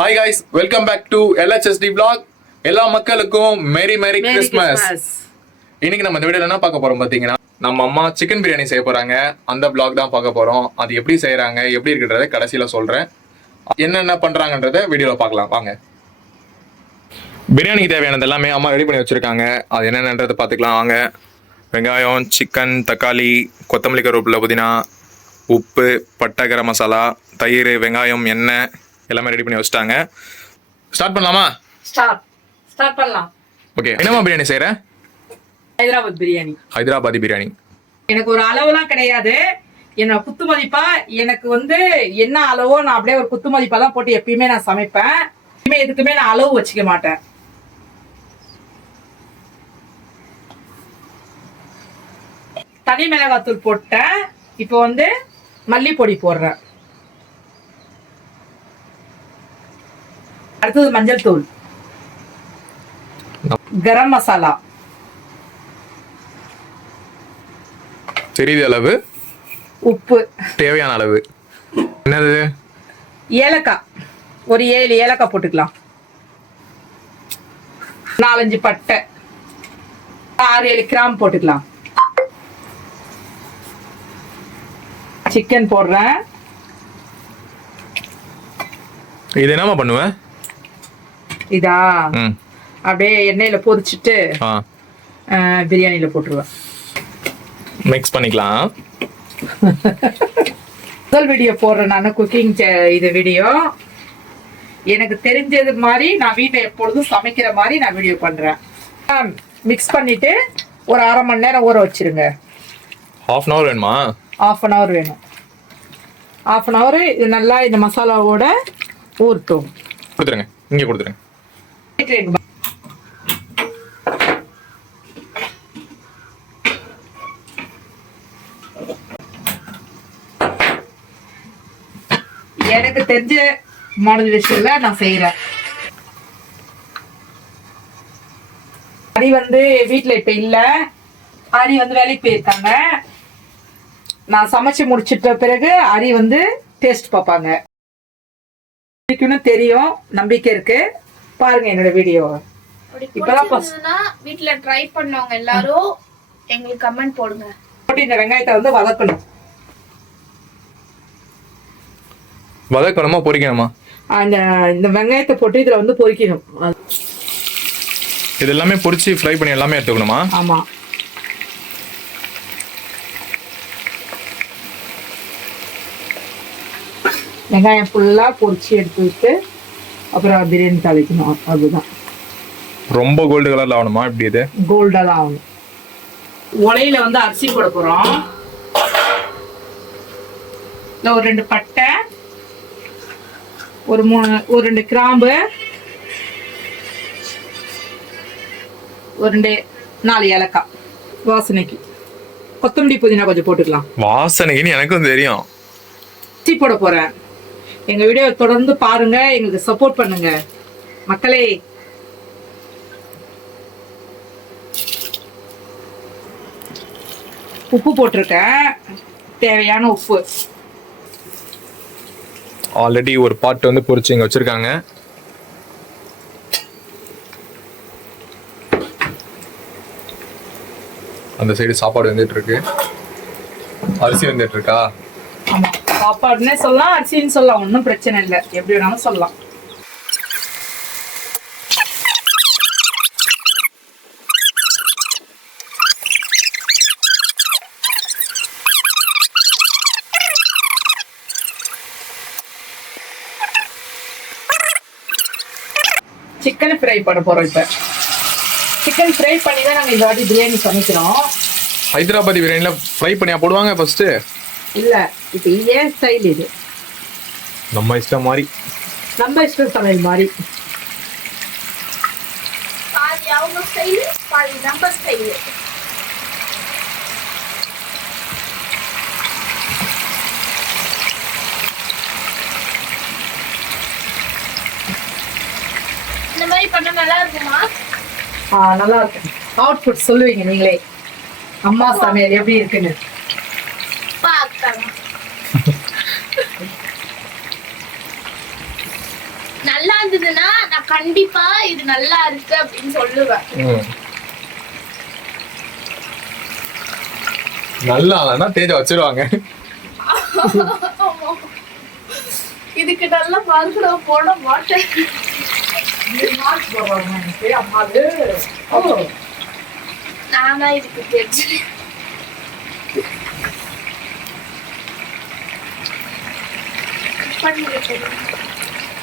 Hi guys, welcome back to LHSD vlog. எல்லா மக்களுக்கும் merry Christmas. இன்னைக்கு நம்ம இந்த வீடியோல என்ன பார்க்க போறோம் பாத்தீங்கன்னா, நம்ம அம்மா சிக்கன் பிரியாணி செய்ய போறாங்க. அந்த vlog தான் பார்க்க போறோம். அது எப்படி செய்யறாங்க, எப்படி இருக்குன்றத கடைசியில சொல்றேன். என்னென்ன பண்றாங்கன்றத வீடியோல பார்க்கலாம் வாங்க. பிரியாணிக்கு தேவையானது எல்லாமே அம்மா ரெடி பண்ணி வச்சிருக்காங்க. அது என்னென்னன்றதை பார்த்துக்கலாம் வாங்க. வெங்காயம், சிக்கன், தக்காளி, கொத்தமல்லி, கருவேப்பிலை, புதினா, உப்பு, பட்டை, கரம் மசாலா, தயிர், வெங்காயம், எண்ணெய் எல்லாமே ரெடி பண்ணி வச்சுட்டாங்க. ஸ்டார்ட் பண்ணலாமா? ஸ்டார்ட் பண்ணலாம். ஓகே, என்னமா பிரியாணி செய்யற? ஹைதராபாதி பிரியாணி. எனக்கு ஒரு அளவுலாம் கிடையாது. என்ன குத்து மதிப்பா எனக்கு என்ன அளவோ நான் அப்படியே ஒரு குத்து மதிப்பா தான் போட்டு எப்பயுமே நான் சமைப்பேன். எதுக்குமே நான் அளவு வச்சுக்க மாட்டேன். தனி மிளகாத்தூள் போட்டேன். இப்போ மல்லிப்பொடி போடுறேன். அடுத்தது மஞ்சள் தூள், கரம் மசாலா, சிறிது அளவு உப்பு, தேவையான அளவு. என்னது? ஏலக்காய், ஒரு 7 ஏலக்காய் போட்டுக்கலாம். 4-5 பட்டை, 6-7 கிராம்பு போட்டுக்கலாம். சிக்கன் போடுறேன். இது என்னமா பண்ணுவேன்? இதா அப்படியே எண்ணெயில பொரிச்சிட்டு பிரியாணியில போட்டுருவேன். மிக்ஸ் பண்ணிக்கலாம். முதல் வீடியோ போடுறேன் நான், குக்கிங் இது வீடியோ. எனக்கு தெரிஞ்சது மாதிரி நான் வீட்டை எப்பொழுதும் சமைக்கிற மாதிரி நான் வீடியோ பண்றேன். மிக்ஸ் பண்ணிட்டு ஒரு 1/2 மணி நேரம் ஊற வச்சிருங்க. ½ hour வேணுமா? ½ hour வேணும். ½ hour இது நல்லா இந்த மசாலாவோட ஊறட்டும். கொடுத்துருங்க, இங்கே கொடுத்துருங்க. எனக்கு தெரிஞ்ச மாடுலேஷன்ல நான் செய்யறேன். அரி வீட்டுல இப்ப இல்ல. அரி வேலைக்கு போயிருக்காங்க. நான் சமைச்சு முடிச்சிட்ட பிறகு அரி டேஸ்ட் பார்ப்பாங்க. தெரியும், நம்பிக்கை இருக்கு. பாருங்க என்னோட வீடியோ. இப்பதான் வீட்ல ட்ரை பண்ணவங்க எல்லாரும் எங்களுக்கு கமெண்ட் போடுங்க. போட்டு இந்த வெங்காயத்தை வதக்கணும். வதக்கணுமா பொரிக்கணுமா? இந்த வெங்காயத்தை போட்டு இதுல பொரிக்கணும். இது எல்லாமே பொரிச்சு ஃப்ரை பண்ணி எல்லாமே எடுத்துக்கணுமா? ஆமா. வெங்காயம் ஃபுல்லா பொரிச்சு எடுத்து விட்டு அப்புறம் பிரியாணி தாளிக்கணும். அதுதான். ரொம்ப கோல்டு கலர்ல ஆகணுமா? இப்படி இது கோல்டா தான் ஆகணும். உலையில அரிசி போட போறோம். ஒரு 2 பட்டை, ஒரு 2 கிராம்பு, ஒரு 4 ஏலக்காய் வாசனைக்கு. கொத்தமல்லி, புதினா கொஞ்சம் போட்டுக்கலாம். வாசனைக்குன்னு எனக்கும் தெரியும். போட போறேன். எங்க வீடியோ தொடர்ந்து பாருங்க, எங்களுக்கு சப்போர்ட் பண்ணுங்க மக்களே. உப்பு போட்டிருக்கேன், தேவையான உப்பு. ஆல்ரெடி ஒரு பாட் பொரிச்சு இங்க வச்சிருக்காங்க. அந்த சைடு சாப்பாடு வந்துட்டு இருக்கு. அரிசி வந்துட்டு இருக்கா? ஆமா, சாப்பாடுன்னே சொல்லலாம், அரிசின்னு சொல்லலாம். ஒன்றும் பிரச்சனை இல்லை, எப்படி வேணாலும் சொல்லலாம். சிக்கன் ஃப்ரை பண்ண போறோம். இப்ப சிக்கன் ஃப்ரை பண்ணி தான் நாங்க இந்த வாட்டி பிரியாணி சமைக்கிறோம். ஹைதராபாதி பிரியாணில ஃப்ரை பண்ணியா போடுவாங்க ஃபர்ஸ்ட்? இல்ல, இப்ப ஏன் ஸ்டைல் இது. நம்ம இஷ்டம் மாதிரி, நம்ம இஷ்டம் சமையல் மாதிரி. பாதி அவங்க ஸ்டைல், பாதி நம்ம ஸ்டைல். இந்த மாதிரி பண்ண நல்லா இருக்குமா? நல்லா இருக்கும். அவுட்புட் சொல்லுவீங்க நீங்களே, அம்மா சமையல் எப்படி இருக்குன்னு. நல்லா இருந்ததுன்னா நான் கண்டிப்பா இது நல்லா இருக்கு அப்படின்னு சொல்லுவேன். நல்லா இல்லைன்னா தேஜ வச்சிருவாங்க. இதுக்கு நல்லா மார்க் போட மாட்டேன். நானா இதுக்கு தெரிஞ்சு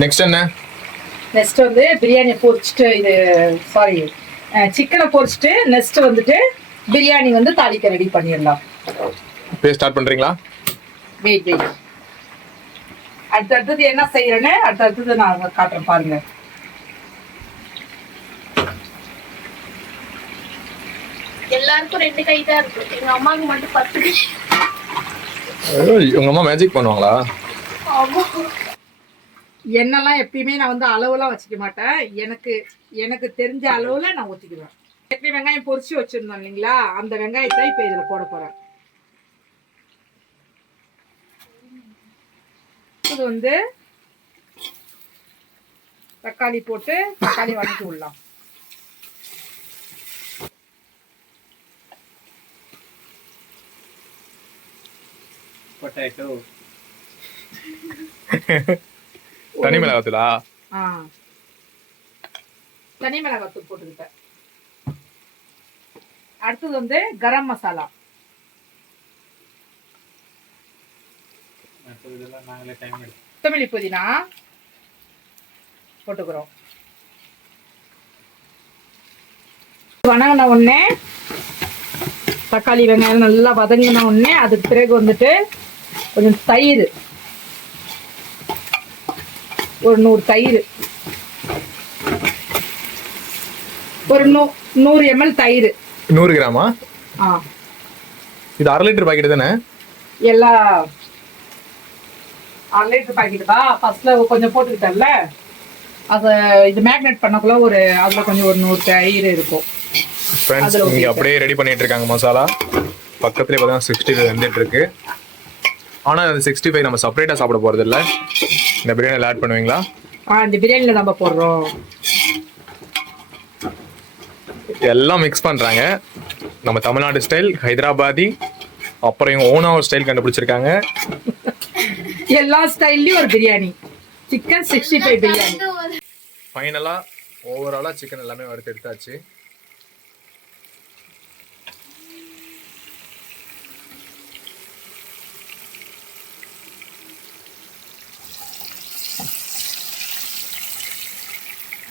நெக்ஸ்ட் என்ன? நெக்ஸ்ட் வந்து பிரியாணி பொரிச்சிட்டு இது சாரி சிக்கனை பொரிச்சிட்டு நெக்ஸ்ட் வந்துட்டு பிரியாணி வந்து தாளிக்க ரெடி பண்ணிடலாம். இப்போ ஸ்டார்ட் பண்றீங்களா? வெயிட் வெயிட், அடுத்தடுத்தது என்ன செய்யறேன்னு அடுத்தடுத்தது நான் காட்டுறேன் பாருங்க. எல்லாருக்கும் 2 கை தான் இருக்கு, எங்க அம்மாவுக்கு மட்டும் 10 கை. உங்க அம்மா மேஜிக் பண்ணுவாங்களா? ஆமா. எண்ணெய்லாம் எப்பயுமே நான் வந்து அளவுலாம் வச்சுக்க மாட்டேன். எனக்கு எனக்கு தெரிஞ்ச அளவுல நான் ஊற்றிக்குவேன். எப்படி வெங்காயம் பொரிச்சு வச்சிருந்தோம் இல்லைங்களா, அந்த வெங்காயத்தை இப்போ இதில் போட போறேன். இது வந்து தக்காளி போட்டு தக்காளி வதக்கி விடலாம். பொட்டேட்டோ தனி மிளகாத்தூளா? தனி மிளகாத்தூள் போட்டுக்கிட்டேன். அடுத்தது வந்து கரம் மசாலா. கொத்தமல்லி புதினா போட்டுக்கிறோம். வணங்கின உடனே தக்காளி வெங்காயம் நல்லா வதங்கின உடனே அதுக்கு பிறகு வந்துட்டு கொஞ்சம் தயிர், ஒரு 100 தயிர், ஒரு 100 ml தயிர். 100 கிராமா? இது 1/2 லிட்டர் பாக்கெட் தானே? எல்லா 1/2 லிட்டர் பாக்கெட் தான். ஃபர்ஸ்ட்ல கொஞ்சம் போட்டுக்கிட்டேன்ல, அதை இது மேக்னேட் பண்ணக்குள்ள ஒரு அதில் கொஞ்சம் ஒரு 100 தயிர் இருக்கும். ஃப்ரெண்ட்ஸ் இங்கே அப்படியே ரெடி பண்ணிட்டு இருக்காங்க மசாலா. பக்கத்துலேயே பார்த்தீங்கன்னா 65 வந்துட்டு இருக்கு. ஆனால் அது 65 நம்ம செப்பரேட்டாக சாப்பிட போகிறது இல்லை. இந்த பிரியாணியில் ஆட் பண்ணுவீங்களா? இந்த பிரியாணியில் நம்ம போடுறோம். எல்லாம் மிக்ஸ் பண்ணுறாங்க. நம்ம தமிழ்நாடு ஸ்டைல், ஹைதராபாதி, அப்புறம் இவங்க ஓனா ஒரு ஸ்டைல் கண்டுபிடிச்சிருக்காங்க. எல்லா ஸ்டைல்லையும் ஒரு பிரியாணி, சிக்கன் 65 பிரியாணி. ஃபைனலாக ஓவராலாக சிக்கன் எல்லாமே வறுத்து எடுத்தாச்சு.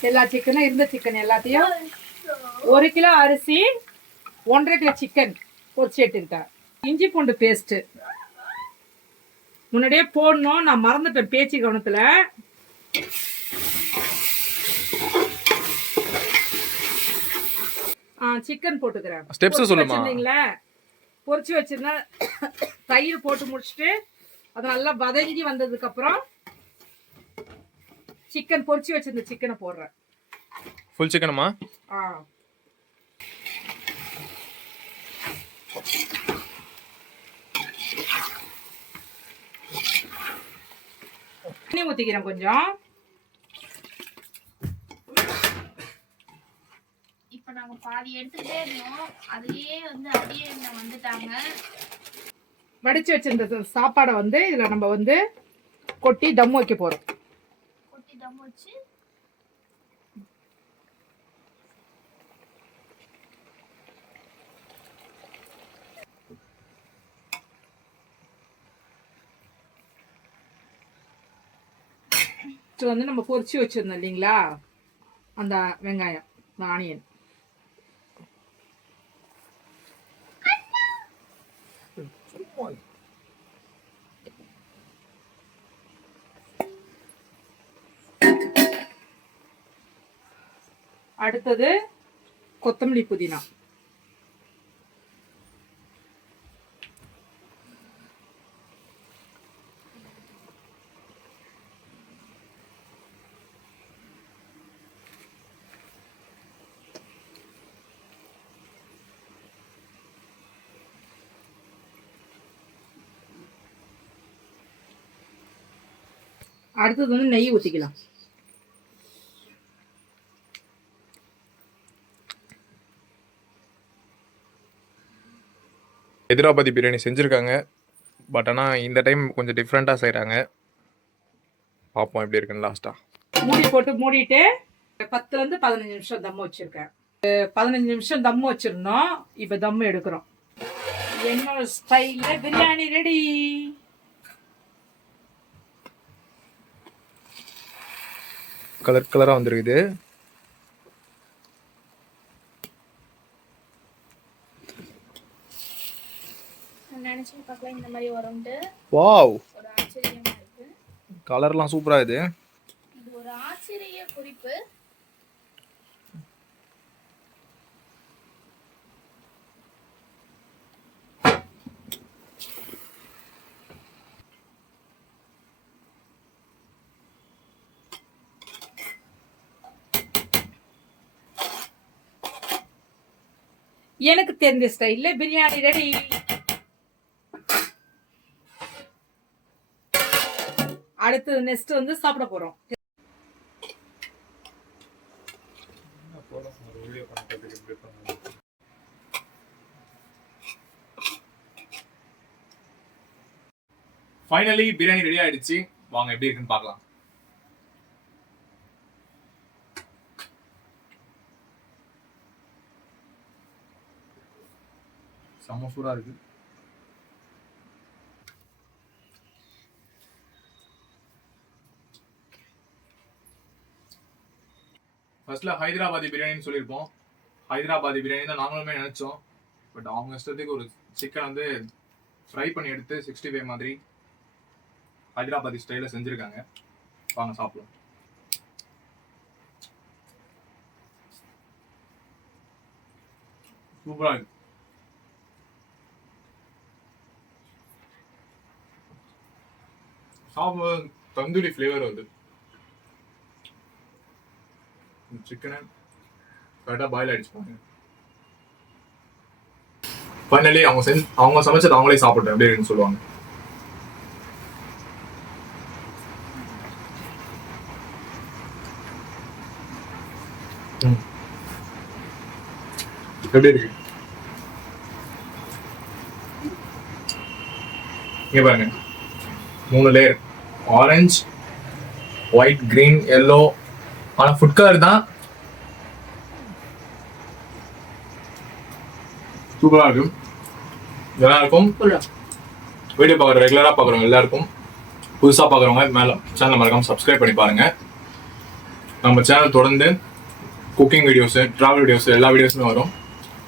எல்லா சிக்கனும் இருந்த சிக்கன் எல்லாத்தையும் 1 கிலோ அரிசி 1.5 கிலோ சிக்கன் பொரிச்சு எடுத்துக்கிட்டேன். இஞ்சி பூண்டு பேஸ்ட் முன்னாடியே போடணும், நான் மறந்துட்டேன் பேச்சு கவனத்துல. சிக்கன் போட்டுக்கிறேன். ஸ்டெப்ஸ் சொல்லுமா? பொரிச்சு வச்சிருந்தா தயிர் போட்டு முடிச்சுட்டு அது நல்லா வதங்கி வந்ததுக்கு அப்புறம் சிக்கன் பொரிச்சு வச்சிருந்த சிக்கனை போடுறேன். ஃபுல் சிக்கனுமா? தண்ணி ஊத்திக்கிறேன் கொஞ்சம். இப்ப நாங்க பாதி எடுத்துக்கிட்டே இருந்தோம், அதுலயே வந்து அடியே வந்துட்டாங்க. வடிச்சு வச்சிருந்த சாப்பாடை வந்து இதுல நம்ம வந்து கொட்டி தம் வைக்க போறோம். கொட்டி தம் வச்சு வந்து நம்ம பொரிச்சு வச்சிருந்தோம் இல்லைங்களா, அந்த வெங்காயம், ஆனியன் அடுத்தது கொத்தமல்லி புதினா. அடுத்தது வந்து நெய் ஊற்றிக்கலாம். ஹைதராபாதி பிரியாணி செஞ்சுருக்காங்க. பட் ஆனால் இந்த டைம் கொஞ்சம் டிஃப்ரெண்ட்டாக செய்கிறாங்க. பார்ப்போம் எப்படி இருக்குன்னு லாஸ்ட்டாக. மூடி போட்டு மூடிட்டு 10 to 15 நிமிஷம் தம் வச்சிருக்கேன். 15 நிமிஷம் தம் வச்சிருந்தோம். இப்போ தம் எடுக்கிறோம். என்னோட ஸ்டைல்ல பிரியாணி ரெடி. கலர் கலராக வந்துருக்குது. நினைச்சு பார்க்கலாம் இந்த மாதிரி வரும்ட்டு. வாவ், ஒரு ஆச்சரியமா இருக்கு. கலர்லாம் சூப்பராக இது. இது ஒரு ஆச்சரிய குறிப்பு. எனக்கு தெரிஞ்ச ஸ்டைல்ல பிரியாணி ரெடி. அடுத்து நெக்ஸ்ட் வந்து சாப்பிட போறோம். ஃபைனலி பிரியாணி ரெடி ஆயிடுச்சு. வாங்க எப்படி இருக்குன்னு பார்க்கலாம். செம்ம சூடா இருக்கு. ஃபர்ஸ்ட்ல ஹைதராபாதி பிரியாணின்னு சொல்லியிருப்போம். ஹைதராபாதி பிரியாணி தான் நாங்களுமே நினைச்சோம். பட் அவங்க இஷ்டத்துக்கு ஒரு சிக்கன் வந்து ஃப்ரை பண்ணி எடுத்து 65 மாதிரி ஹைதராபாதி ஸ்டைலில் செஞ்சுருக்காங்க. வாங்க சாப்பிடுவோம். சூப்பராக இருக்கு. சாப்பிட தந்தூரி ஃப்ளேவர் வருது. சிக்கனை கரெக்டாக பாயில் ஆயிடுச்சு பாருங்க. ஃபைனலி அவங்க சமைச்சது அவங்களே சாப்பிட்டேன் எப்படி இருக்குன்னு சொல்லுவாங்க. எப்படி இருக்கு இங்க பாருங்க. 3 layer, orange, white, green, yellow. ஆனா ஃபுட் கலர் தான். சூப்பரா இருக்கும். எல்லாருக்கும் வீடியோ பார்க்குற ரெகுலரா பார்க்குறவங்க எல்லாருக்கும், புதுசா பார்க்குறவங்க மேல சேனல் மறக்காம சப்ஸ்கிரைப் பண்ணி பாருங்க. நம்ம சேனல் தொடர்ந்து குக்கிங் வீடியோஸ், டிராவல் வீடியோஸ், எல்லா வீடியோஸுமே வரும்.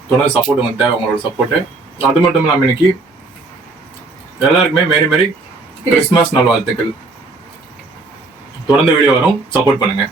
தொடர்ந்து சப்போர்ட் வந்து தேவை, உங்களோட சப்போர்ட். அது மட்டும் இல்லாமல் இன்னைக்கு எல்லாருக்குமே மேரி மேரி கிறிஸ்துமஸ் நல்வாழ்த்துக்கள். தொடர்ந்து வீடியோ வரும், சப்போர்ட் பண்ணுங்க.